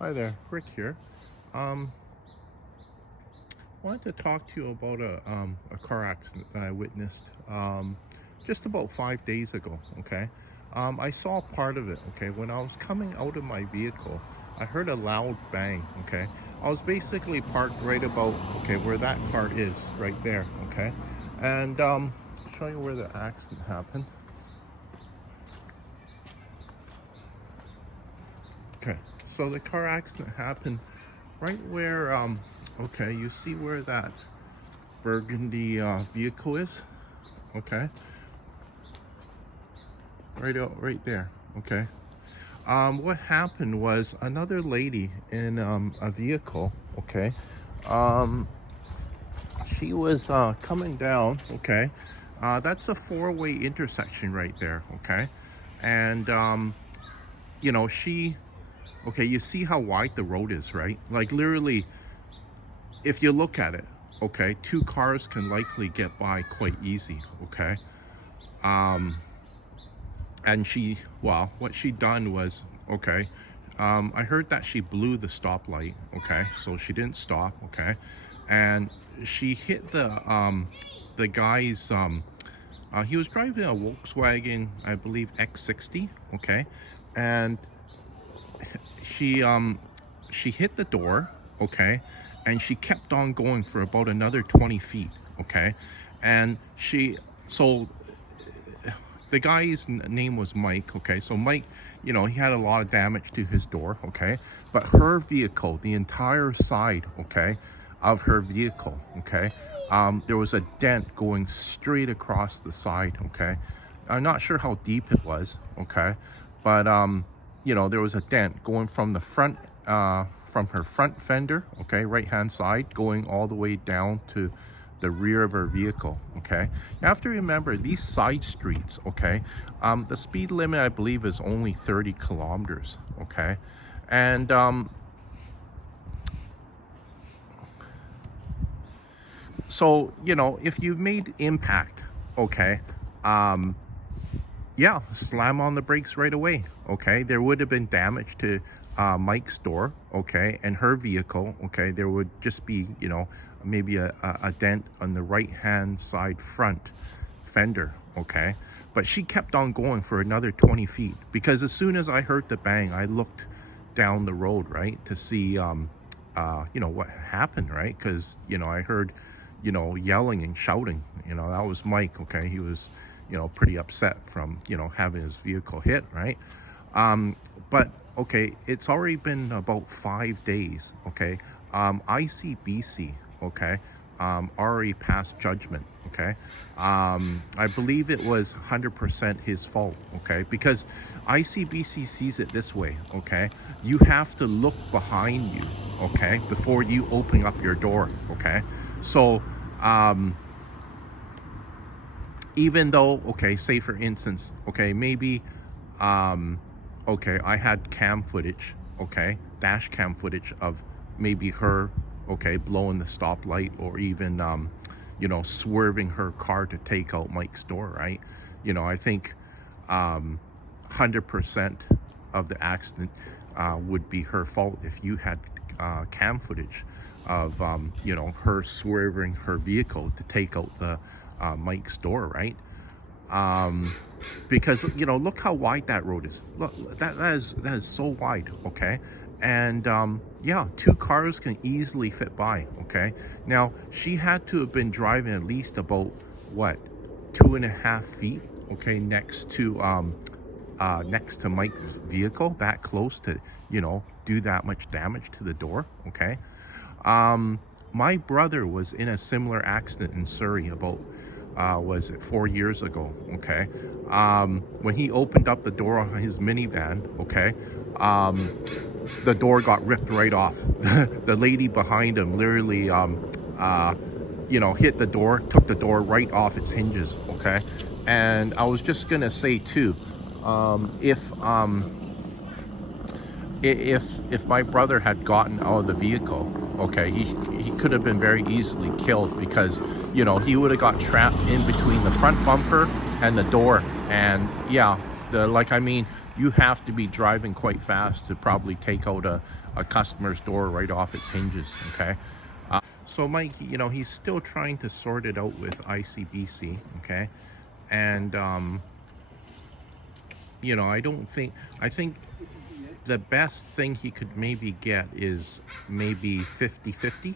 Hi there, Rick here. Um, wanted to talk to you about a car accident that I witnessed just about 5 days ago. Okay, I saw part of it. Okay, when I was coming out of my vehicle, I heard a loud bang. Okay, I was basically parked right about where that car is, right there. Okay, and I'll show you where the accident happened. Okay, so the car accident happened right where okay, you see where that burgundy vehicle is. Okay, right there. Okay, what happened was another lady in a vehicle. Okay, um she was coming down. Okay, that's a four-way intersection right there. Okay, and she, okay, you see how wide the road is, right? Like literally, if you look at it, okay, two cars can likely get by quite easy. Okay, um and well, what she done was, okay, I heard that she blew the stoplight. Okay, so she didn't stop. Okay, and she hit the guy's he was driving a Volkswagen, I believe, X60. Okay, and she hit the door. Okay, and she kept on going for about another 20 feet. Okay, and so the guy's name was Mike. Okay, so Mike, he had a lot of damage to his door. Okay, but her vehicle, the entire side, okay, of her vehicle, okay, there was a dent going straight across the side. Okay, I'm not sure how deep it was. Okay, but there was a dent going from the front, from her front fender, okay, right hand side, going all the way down to the rear of her vehicle. Okay, you have to remember these side streets. Okay, the speed limit, I believe, is only 30 kilometers. Okay, and so if you made impact, okay, yeah, slam on the brakes right away. Okay, there would have been damage to Mike's door. Okay, and her vehicle. Okay, there would just be maybe a dent on the right hand side front fender. Okay, but she kept on going for another 20 feet, because as soon as I heard the bang, I looked down the road, right, to see what happened, right? Because I heard yelling and shouting. That was Mike. Okay, he was pretty upset from having his vehicle hit, right? But okay, it's already been about 5 days. Okay, ICBC, okay, already passed judgment. Okay, I believe it was 100% his fault. Okay, because ICBC sees it this way. Okay, you have to look behind you, okay, before you open up your door. Okay, so even though, okay, say for instance, okay, maybe okay, I had cam footage, okay, dash cam footage of maybe her, okay, blowing the stoplight, or even swerving her car to take out Mike's door, right? I think 100% of the accident would be her fault if you had cam footage of her swerving her vehicle to take out the Mike's door, right? Because look how wide that road is. Look, that is so wide. Okay, and yeah, two cars can easily fit by. Okay, now she had to have been driving at least about what, 2.5 feet, okay, next to Mike's vehicle, that close to do that much damage to the door. Okay, my brother was in a similar accident in Surrey about was it 4 years ago. Okay, when he opened up the door on his minivan, okay, the door got ripped right off. The lady behind him literally hit the door, took the door right off its hinges. Okay, and I was just gonna say too, if my brother had gotten out of the vehicle, okay, he could have been very easily killed, because he would have got trapped in between the front bumper and the door. And yeah, Like, I mean, you have to be driving quite fast to probably take out a customer's door right off its hinges, okay? So Mike, you know, he's still trying to sort it out with ICBC, okay? And, you know, I think the best thing he could maybe get is maybe 50-50.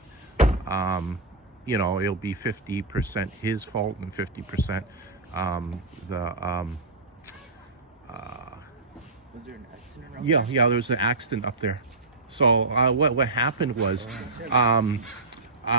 You know, it'll be 50% his fault and 50% Was there an accident around yeah, there was an accident up there. So what happened was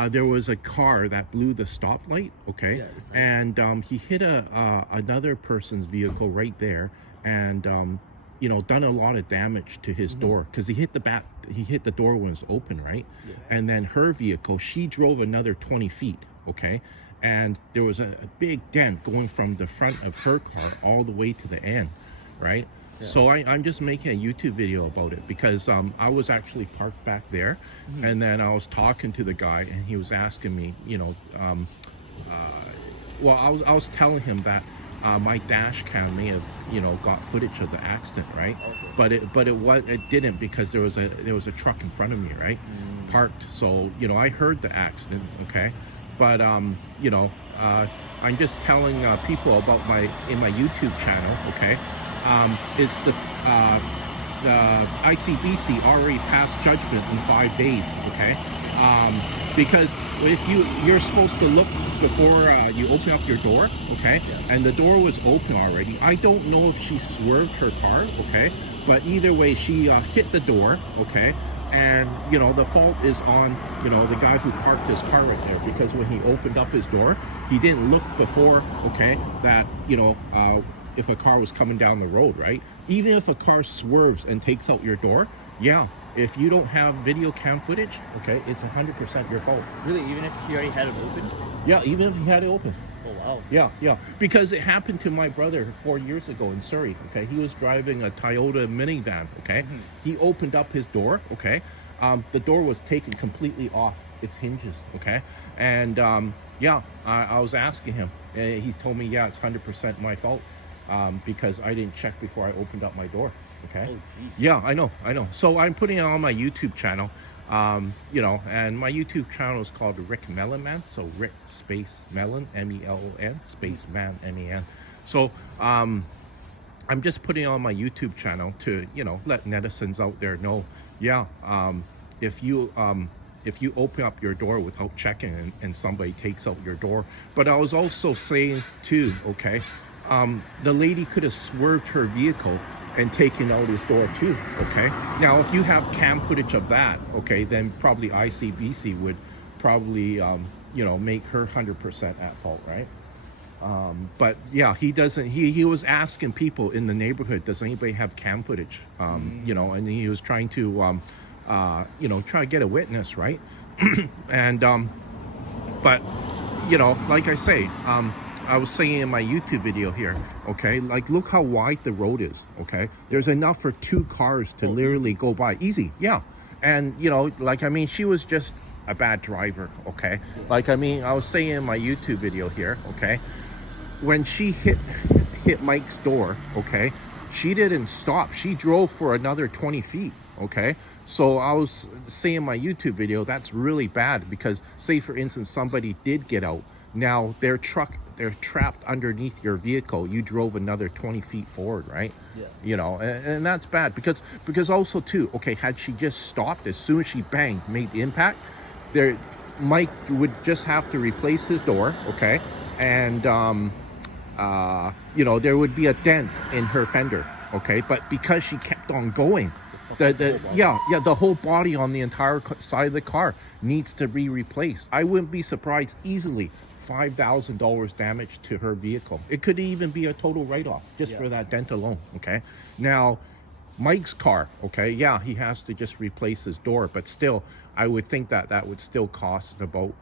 there was a car that blew the stoplight, okay? Yeah, and he hit another person's vehicle right there, and you know, done a lot of damage to his door, because he hit the door when it's open, right? Yeah. And then her vehicle, she drove another 20 feet, okay? And there was a big dent going from the front of her car all the way to the end, right? Yeah. So I'm just making a YouTube video about it, because I was actually parked back there, and then I was talking to the guy, and he was asking me, you know, well, I was telling him that my dash cam may have, you know, got footage of the accident, right? Okay. But it didn't, because there was a truck in front of me, right? Parked. So, you know, I heard the accident, okay? But you know, I'm just telling people about my YouTube channel, okay? It's the ICBC already passed judgment in 5 days, okay? Because if you're supposed to look before you open up your door, okay? And the door was open already. I don't know if she swerved her car, okay? But either way, she hit the door, okay? And, you know, the fault is on, you know, the guy who parked his car right there, because when he opened up his door, he didn't look before, okay, that, you know, if a car was coming down the road, right? Even if a car swerves and takes out your door, yeah, if you don't have video cam footage, okay, it's 100% your fault. Really, even if he already had it open? Yeah, even if he had it open. Oh, wow. Yeah, because it happened to my brother 4 years ago in Surrey, okay? He was driving a Toyota minivan, okay? He opened up his door, okay? The door was taken completely off its hinges, okay? And yeah, I was asking him, and he told me, yeah, it's 100% my fault, because I didn't check before I opened up my door, okay? Oh, geez. Yeah, I know. So I'm putting it on my YouTube channel. You know, and my YouTube channel is called Rick Melon Man. So Rick space Melon, MELON, space Man, MEN. So I'm just putting on my YouTube channel to, you know, let netizens out there know, yeah, if you open up your door without checking and somebody takes out your door. But I was also saying too, okay, the lady could have swerved her vehicle and taking out his door too, okay? Now, if you have cam footage of that, okay, then probably ICBC would probably, you know, make her 100% at fault, right? But yeah, he doesn't, he was asking people in the neighborhood, does anybody have cam footage? You know, and he was trying to, you know, try to get a witness, right? And, but, you know, like I say, I was saying in my YouTube video here, okay, like, look how wide the road is, okay? There's enough for 2 cars to literally go by, easy, yeah. And, you know, like, I mean, she was just a bad driver, okay? Like, I mean, I was saying in my YouTube video here, okay, when she hit Mike's door, okay, she didn't stop. She drove for another 20 feet, okay? So I was saying in my YouTube video, that's really bad, because say, for instance, somebody did get out. Now, they're trapped underneath your vehicle. You drove another 20 feet forward, right? Yeah. You know, and that's bad, because also too, okay, had she just stopped as soon as she banged, made the impact, Mike would just have to replace his door, okay? And, you know, there would be a dent in her fender, okay? But because she kept on going, the whole body on the entire side of the car needs to be replaced. I wouldn't be surprised, easily $5,000 damage to her vehicle. It could even be a total write-off just for that dent alone, okay? Now, Mike's car, okay, yeah, he has to just replace his door, but still, I would think that would still cost about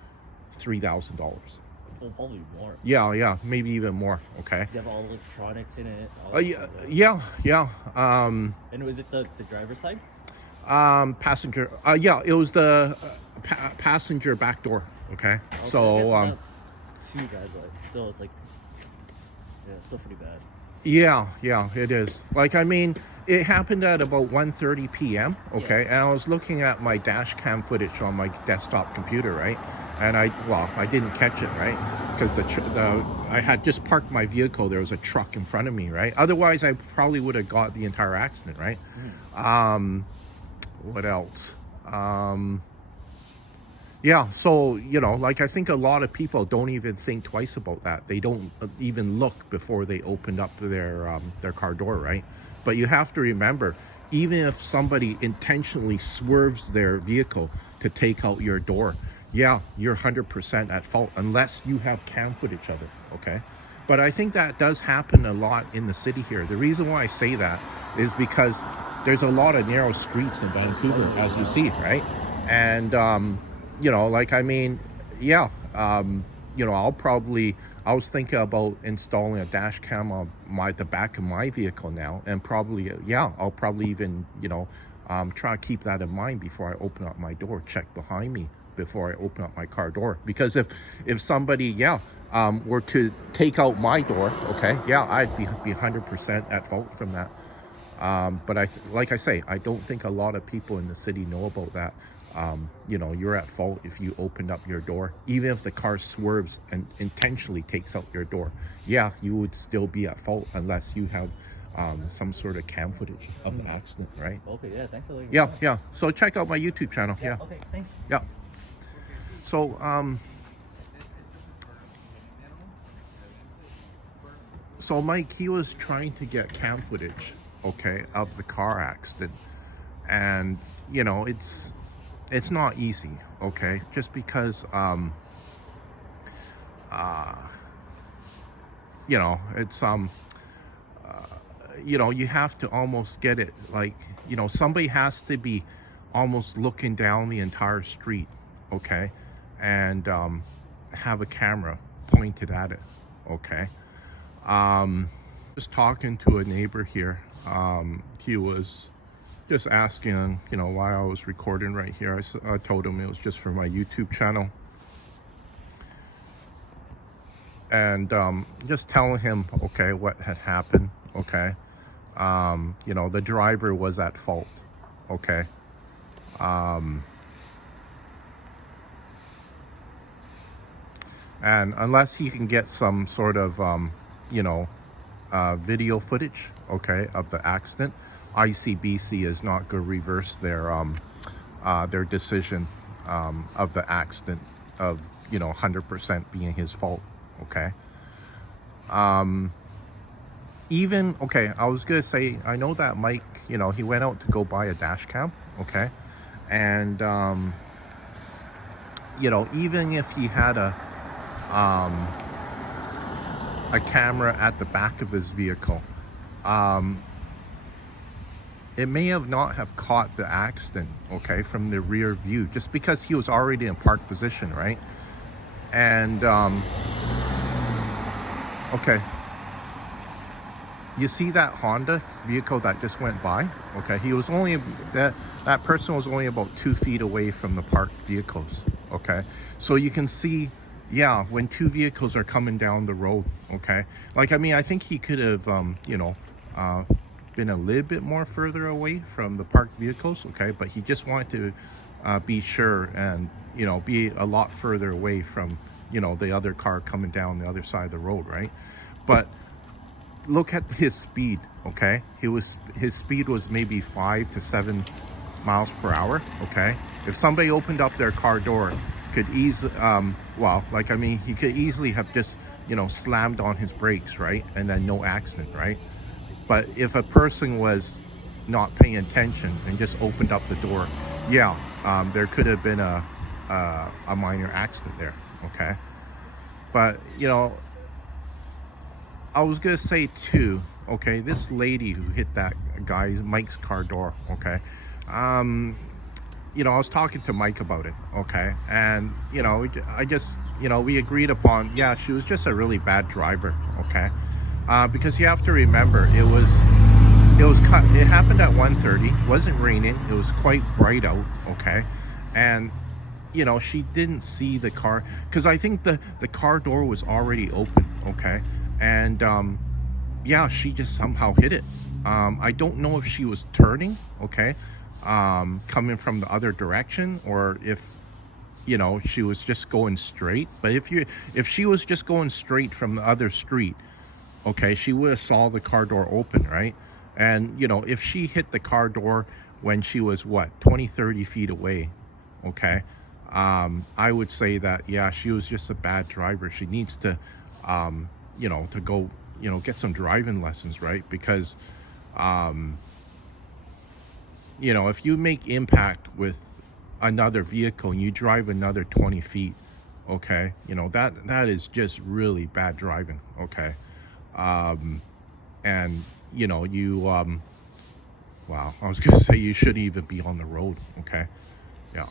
$3,000. Well, probably more. Yeah, maybe even more, okay? You have all electronics in it. Yeah. And was it the driver's side? Passenger, yeah, it was the passenger back door, okay? So, too bad, but still, it's like, yeah, it's still pretty bad. Yeah, yeah, it is. Like, I mean, it happened at about 1:30 p.m. Okay, and I was looking at my dash cam footage on my desktop computer, right? And I didn't catch it, right? Because I had just parked my vehicle. There was a truck in front of me, right? Otherwise, I probably would have got the entire accident, right? What else? Yeah, so, like, I think a lot of people don't even think twice about that. They don't even look before they opened up their car door, right? But you have to remember, even if somebody intentionally swerves their vehicle to take out your door, yeah, you're 100% at fault unless you have cam footage of it, okay? But I think that does happen a lot in the city here. The reason why I say that is because there's a lot of narrow streets in Vancouver, as you see, right? And like, I mean, yeah, I was thinking about installing a dash cam on the back of my vehicle now, and probably, I'll probably even, try to keep that in mind before I open up my door, check behind me before I open up my car door. Because if somebody, were to take out my door, okay, I'd be 100% at fault from that. But like I say, I don't think a lot of people in the city know about that. You're at fault if you opened up your door, even if the car swerves and intentionally takes out your door. Yeah, you would still be at fault unless you have some sort of cam footage of the accident, right? Okay, yeah, thanks for letting me Yeah, know. yeah. So check out my YouTube channel. Yeah. Okay, thanks. Yeah. So Mike, he was trying to get cam footage, okay, of the car accident, and it's not easy, okay? Just because it's you have to almost get it, like, somebody has to be almost looking down the entire street, okay, and have a camera pointed at it, okay. Just talking to a neighbor here. He was just asking, why I was recording right here. I told him it was just for my YouTube channel. And just telling him, okay, what had happened, okay. The driver was at fault, okay. And unless he can get some sort of, video footage, okay, of the accident, ICBC is not going to reverse their decision of the accident of 100% being his fault, okay. Even, okay, I was gonna say, I know that Mike, he went out to go buy a dash cam, okay, and even if he had a camera at the back of his vehicle, it may have not have caught the accident, okay, from the rear view, just because he was already in park position, right? And okay, you see that Honda vehicle that just went by, okay, he was only, that person was only about 2 feet away from the parked vehicles, okay. So you can see, yeah, when two vehicles are coming down the road, okay, like, I mean, I think he could have been a little bit more further away from the parked vehicles, okay, but he just wanted to be sure and be a lot further away from the other car coming down the other side of the road, right? But look at his speed, okay. His speed was maybe 5 to 7 miles per hour, okay. If somebody opened up their car door, could easily like, I mean, he could easily have just slammed on his brakes, right, and then no accident, right? But if a person was not paying attention and just opened up the door, yeah, there could have been a minor accident there, okay. But I was gonna say too, okay, this lady who hit that guy Mike's car door, okay, I was talking to Mike about it, okay, and I just we agreed upon, yeah, she was just a really bad driver, okay, because you have to remember, it happened at 1:30, wasn't raining, it was quite bright out, okay, and she didn't see the car, because I think the car door was already open, okay, and yeah, she just somehow hit it. I don't know if she was turning, okay, coming from the other direction, or if, you know, she was just going straight. But if she was just going straight from the other street, okay, she would have saw the car door open, right? And, you know, if she hit the car door when she was what, 20, 30 feet away, okay, I would say that, yeah, she was just a bad driver. She needs to, you know, to go, you know, get some driving lessons, right? Because, um, you know, if you make impact with another vehicle and you drive another 20 feet, okay, you know, that is just really bad driving, okay? Um, and, you know, wow, I was gonna say you shouldn't even be on the road, okay? Yeah.